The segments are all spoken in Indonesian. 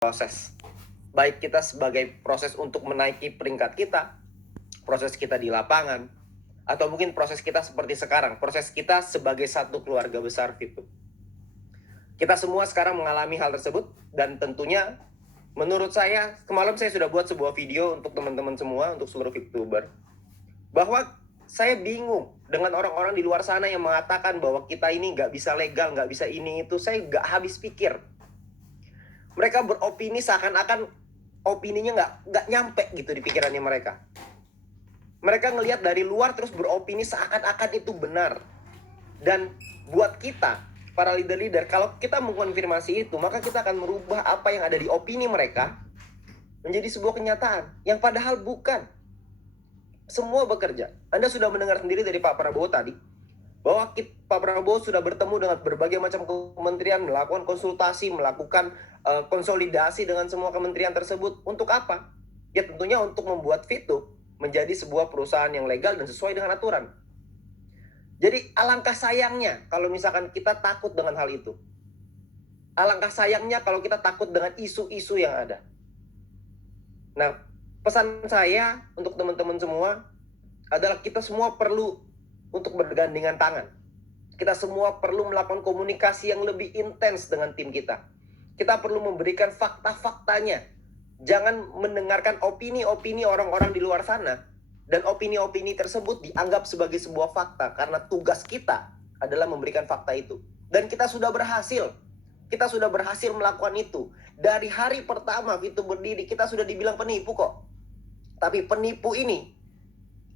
proses. Baik kita sebagai proses untuk menaiki peringkat kita, proses kita di lapangan, atau mungkin proses kita seperti sekarang, proses kita sebagai satu keluarga besar Fitu. Kita semua sekarang mengalami hal tersebut, dan tentunya menurut saya, kemarin saya sudah buat sebuah video untuk teman-teman semua, untuk seluruh VTuber, bahwa saya bingung dengan orang-orang di luar sana yang mengatakan bahwa kita ini nggak bisa legal, nggak bisa ini itu. Saya nggak habis pikir. Mereka beropini seakan-akan opininya nggak nyampe gitu di pikirannya mereka. Mereka ngelihat dari luar terus beropini seakan-akan itu benar. Dan buat kita, para leader-leader, kalau kita mengkonfirmasi itu, maka kita akan merubah apa yang ada di opini mereka menjadi sebuah kenyataan, yang padahal bukan. Semua bekerja. Anda sudah mendengar sendiri dari Pak Prabowo tadi, bahwa Pak Prabowo sudah bertemu dengan berbagai macam kementerian, melakukan konsultasi, melakukan konsolidasi dengan semua kementerian tersebut. Untuk apa? Ya tentunya untuk membuat Fitu menjadi sebuah perusahaan yang legal dan sesuai dengan aturan. Jadi alangkah sayangnya kalau misalkan kita takut dengan hal itu. Alangkah sayangnya kalau kita takut dengan isu-isu yang ada. Nah, pesan saya untuk teman-teman semua adalah kita semua perlu untuk bergandengan tangan. Kita semua perlu melakukan komunikasi yang lebih intens dengan tim kita. Kita perlu memberikan fakta-faktanya. Jangan mendengarkan opini-opini orang-orang di luar sana. Dan opini-opini tersebut dianggap sebagai sebuah fakta. Karena tugas kita adalah memberikan fakta itu. Dan kita sudah berhasil. Kita sudah berhasil melakukan itu. Dari hari pertama Fitu berdiri, kita sudah dibilang penipu kok. Tapi penipu ini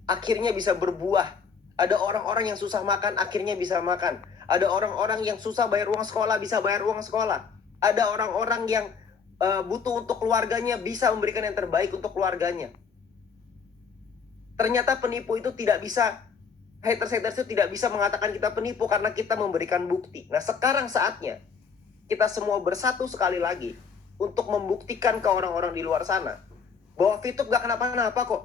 akhirnya bisa berbuah. Ada orang-orang yang susah makan, akhirnya bisa makan. Ada orang-orang yang susah bayar uang sekolah, bisa bayar uang sekolah. Ada orang-orang yang butuh untuk keluarganya, bisa memberikan yang terbaik untuk keluarganya. Ternyata penipu itu tidak bisa, haters-haters itu tidak bisa mengatakan kita penipu karena kita memberikan bukti. Nah, sekarang saatnya kita semua bersatu sekali lagi untuk membuktikan ke orang-orang di luar sana bahwa Fitup gak kenapa-napa kok.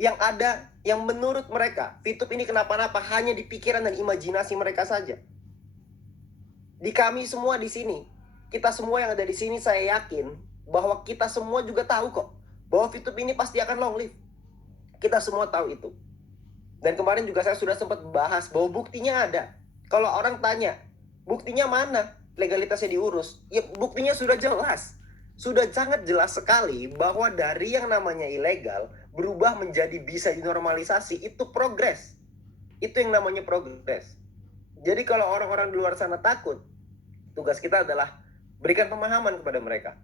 Yang ada, yang menurut mereka, Fitup ini kenapa-napa hanya di pikiran dan imajinasi mereka saja. Di kami semua di sini, kita semua yang ada di sini, saya yakin bahwa kita semua juga tahu kok bahwa Fitup ini pasti akan long live. Kita semua tahu itu. Dan kemarin juga saya sudah sempat bahas bahwa buktinya ada. Kalau orang tanya, buktinya mana? Legalitasnya diurus. Ya buktinya sudah jelas. Sudah sangat jelas sekali bahwa dari yang namanya ilegal berubah menjadi bisa dinormalisasi, itu progres. Itu yang namanya progres. Jadi kalau orang-orang di luar sana takut, tugas kita adalah berikan pemahaman kepada mereka.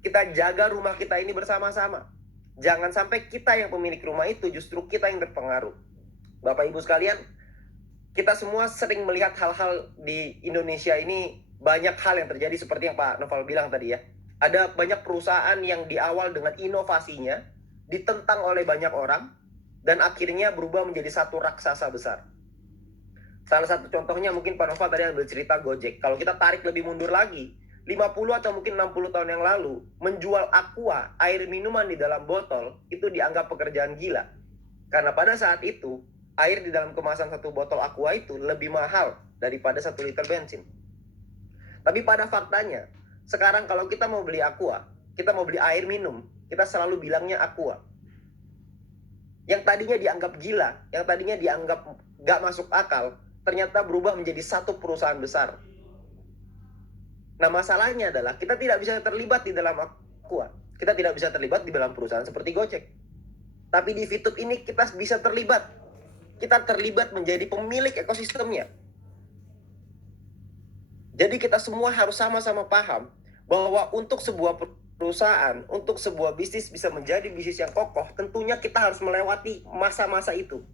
Kita jaga rumah kita ini bersama-sama. Jangan sampai kita yang pemilik rumah itu justru kita yang terpengaruh. Bapak Ibu sekalian, kita semua sering melihat hal-hal di Indonesia ini, banyak hal yang terjadi seperti yang Pak Noval bilang tadi ya. Ada banyak perusahaan yang di awal dengan inovasinya ditentang oleh banyak orang dan akhirnya berubah menjadi satu raksasa besar. Salah satu contohnya mungkin Pak Noval tadi ambil cerita Gojek. Kalau kita tarik lebih mundur lagi, 50 atau mungkin 60 tahun yang lalu, menjual aqua, air minuman di dalam botol, itu dianggap pekerjaan gila. Karena pada saat itu, air di dalam kemasan satu botol aqua itu lebih mahal daripada 1 liter bensin. Tapi pada faktanya, sekarang kalau kita mau beli aqua, kita mau beli air minum, kita selalu bilangnya aqua. Yang tadinya dianggap gila, yang tadinya dianggap gak masuk akal, ternyata berubah menjadi satu perusahaan besar. Nah, masalahnya adalah kita tidak bisa terlibat di dalam aqua. Kita tidak bisa terlibat di dalam perusahaan seperti Gojek. Tapi di Fitup ini kita bisa terlibat. Kita terlibat menjadi pemilik ekosistemnya. Jadi kita semua harus sama-sama paham bahwa untuk sebuah perusahaan, untuk sebuah bisnis bisa menjadi bisnis yang kokoh, tentunya kita harus melewati masa-masa itu.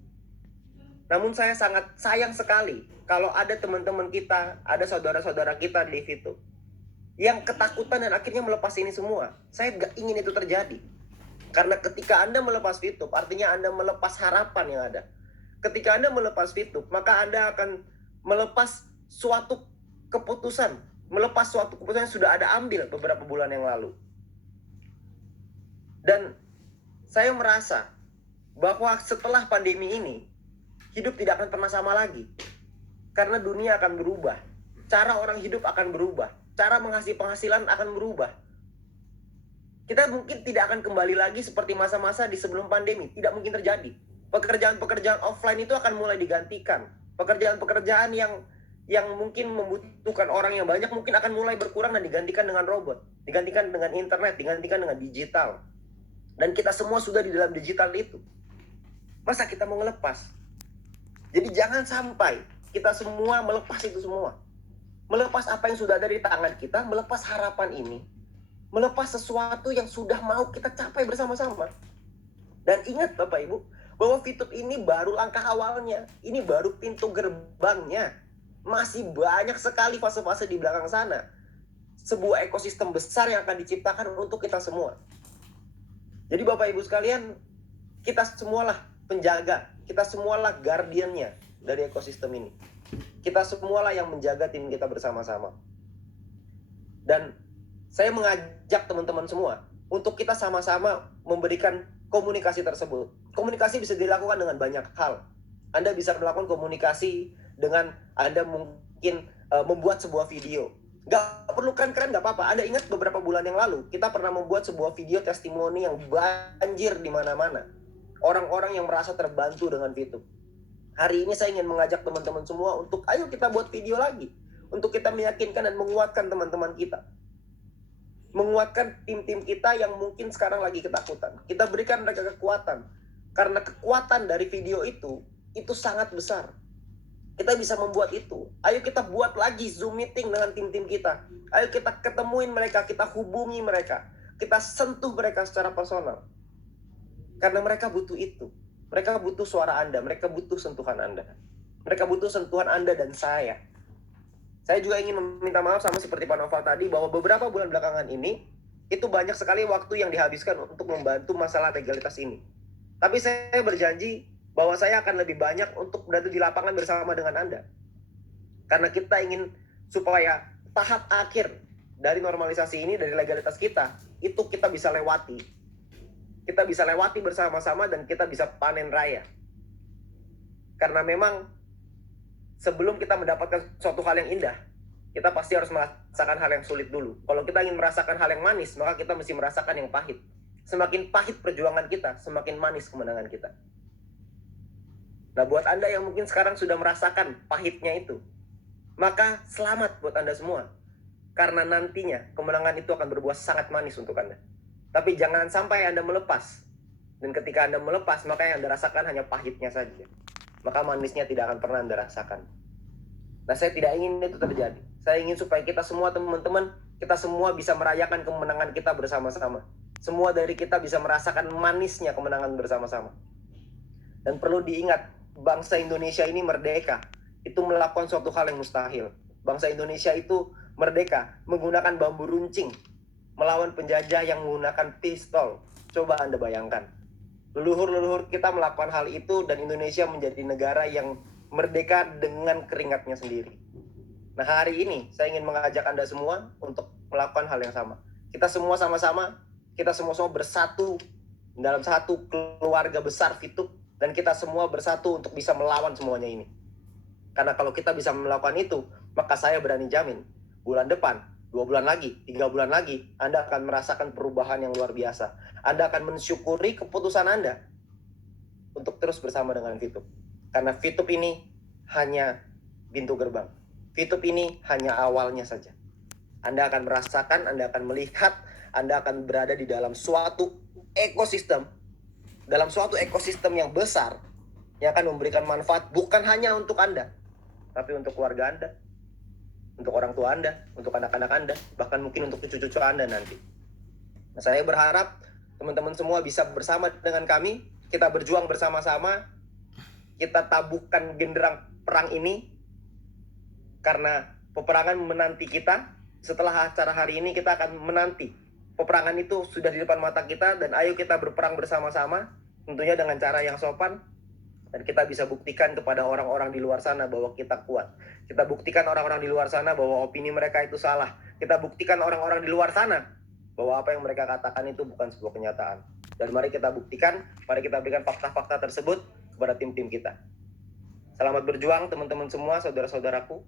Namun saya sangat sayang sekali kalau ada teman-teman kita, ada saudara-saudara kita di Fitup yang ketakutan dan akhirnya melepas ini semua. Saya gak ingin itu terjadi. Karena ketika Anda melepas Fitup, artinya Anda melepas harapan yang ada. Ketika Anda melepas Fitup, maka Anda akan melepas suatu keputusan. Melepas suatu keputusan yang sudah Anda ambil beberapa bulan yang lalu. Dan saya merasa bahwa setelah pandemi ini, hidup tidak akan pernah sama lagi. Karena dunia akan berubah. Cara orang hidup akan berubah. Cara menghasilkan penghasilan akan berubah. Kita mungkin tidak akan kembali lagi seperti masa-masa di sebelum pandemi. Tidak mungkin terjadi. Pekerjaan-pekerjaan offline itu akan mulai digantikan. Pekerjaan-pekerjaan yang mungkin membutuhkan orang yang banyak mungkin akan mulai berkurang dan digantikan dengan robot, digantikan dengan internet, digantikan dengan digital. Dan kita semua sudah di dalam digital itu. Masa kita mau ngelepas? Jadi jangan sampai kita semua melepas itu semua. Melepas apa yang sudah ada di tangan kita, melepas harapan ini, melepas sesuatu yang sudah mau kita capai bersama-sama. Dan ingat Bapak Ibu, bahwa Fitup ini baru langkah awalnya. Ini baru pintu gerbangnya. Masih banyak sekali fase-fase di belakang sana. Sebuah ekosistem besar yang akan diciptakan untuk kita semua. Jadi Bapak Ibu sekalian, kita semualah penjaga. Kita semualah guardiannya dari ekosistem ini. Kita semualah yang menjaga tim kita bersama-sama. Dan saya mengajak teman-teman semua untuk kita sama-sama memberikan komunikasi tersebut. Komunikasi bisa dilakukan dengan banyak hal. Anda bisa melakukan komunikasi dengan Anda mungkin membuat sebuah video. Gak perlu keren-keren, gak apa-apa. Anda ingat beberapa bulan yang lalu, kita pernah membuat sebuah video testimoni yang banjir di mana-mana. Orang-orang yang merasa terbantu dengan Fitup. Hari ini saya ingin mengajak teman-teman semua untuk ayo kita buat video lagi. Untuk kita meyakinkan dan menguatkan teman-teman kita. Menguatkan tim-tim kita yang mungkin sekarang lagi ketakutan. Kita berikan mereka kekuatan. Karena kekuatan dari video itu sangat besar. Kita bisa membuat itu. Ayo kita buat lagi Zoom meeting dengan tim-tim kita. Ayo kita ketemuin mereka, kita hubungi mereka. Kita sentuh mereka secara personal. Karena mereka butuh itu. Mereka butuh suara Anda, mereka butuh sentuhan Anda. Mereka butuh sentuhan Anda dan saya. Saya juga ingin meminta maaf sama seperti Pak Noval tadi, bahwa beberapa bulan belakangan ini, itu banyak sekali waktu yang dihabiskan untuk membantu masalah legalitas ini. Tapi saya berjanji bahwa saya akan lebih banyak untuk berada di lapangan bersama dengan Anda. Karena kita ingin supaya tahap akhir dari normalisasi ini, dari legalitas kita, itu kita bisa lewati. Kita bisa lewati bersama-sama dan kita bisa panen raya. Karena memang sebelum kita mendapatkan suatu hal yang indah, kita pasti harus merasakan hal yang sulit dulu. Kalau kita ingin merasakan hal yang manis, maka kita mesti merasakan yang pahit. Semakin pahit perjuangan kita, semakin manis kemenangan kita. Nah, buat Anda yang mungkin sekarang sudah merasakan pahitnya itu, maka selamat buat Anda semua. Karena nantinya kemenangan itu akan berbuah sangat manis untuk Anda. Tapi jangan sampai Anda melepas. Dan ketika Anda melepas, maka yang Anda rasakan hanya pahitnya saja. Maka manisnya tidak akan pernah Anda rasakan. Nah, saya tidak ingin itu terjadi. Saya ingin supaya kita semua teman-teman, kita semua bisa merayakan kemenangan kita bersama-sama. Semua dari kita bisa merasakan manisnya kemenangan bersama-sama. Dan perlu diingat, bangsa Indonesia ini merdeka. Itu melakukan suatu hal yang mustahil. Bangsa Indonesia itu merdeka menggunakan bambu runcing, melawan penjajah yang menggunakan pistol. Coba Anda bayangkan. Leluhur-leluhur kita melakukan hal itu dan Indonesia menjadi negara yang merdeka dengan keringatnya sendiri. Nah, hari ini saya ingin mengajak Anda semua untuk melakukan hal yang sama. Kita semua sama-sama, kita semua bersatu dalam satu keluarga besar Fitup, dan kita semua bersatu untuk bisa melawan semuanya ini. Karena kalau kita bisa melakukan itu, maka saya berani jamin, bulan depan, 2 bulan lagi, 3 bulan lagi, Anda akan merasakan perubahan yang luar biasa. Anda akan mensyukuri keputusan Anda untuk terus bersama dengan Fitup. Karena Fitup ini hanya pintu gerbang. Fitup ini hanya awalnya saja. Anda akan merasakan, Anda akan melihat, Anda akan berada di dalam suatu ekosistem. Dalam suatu ekosistem yang besar, yang akan memberikan manfaat bukan hanya untuk Anda, tapi untuk keluarga Anda, untuk orang tua Anda, untuk anak-anak Anda, bahkan mungkin untuk cucu-cucu Anda nanti. Nah, saya berharap teman-teman semua bisa bersama dengan kami, kita berjuang bersama-sama, kita tabuhkan genderang perang ini, karena peperangan menanti kita. Setelah acara hari ini kita akan menanti. Peperangan itu sudah di depan mata kita, dan ayo kita berperang bersama-sama, tentunya dengan cara yang sopan, dan kita bisa buktikan kepada orang-orang di luar sana bahwa kita kuat. Kita buktikan orang-orang di luar sana bahwa opini mereka itu salah. Kita buktikan orang-orang di luar sana bahwa apa yang mereka katakan itu bukan sebuah kenyataan. Dan mari kita buktikan, mari kita berikan fakta-fakta tersebut kepada tim-tim kita. Selamat berjuang teman-teman semua, saudara-saudaraku.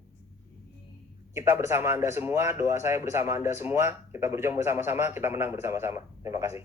Kita bersama Anda semua, doa saya bersama Anda semua. Kita berjuang bersama-sama, kita menang bersama-sama. Terima kasih.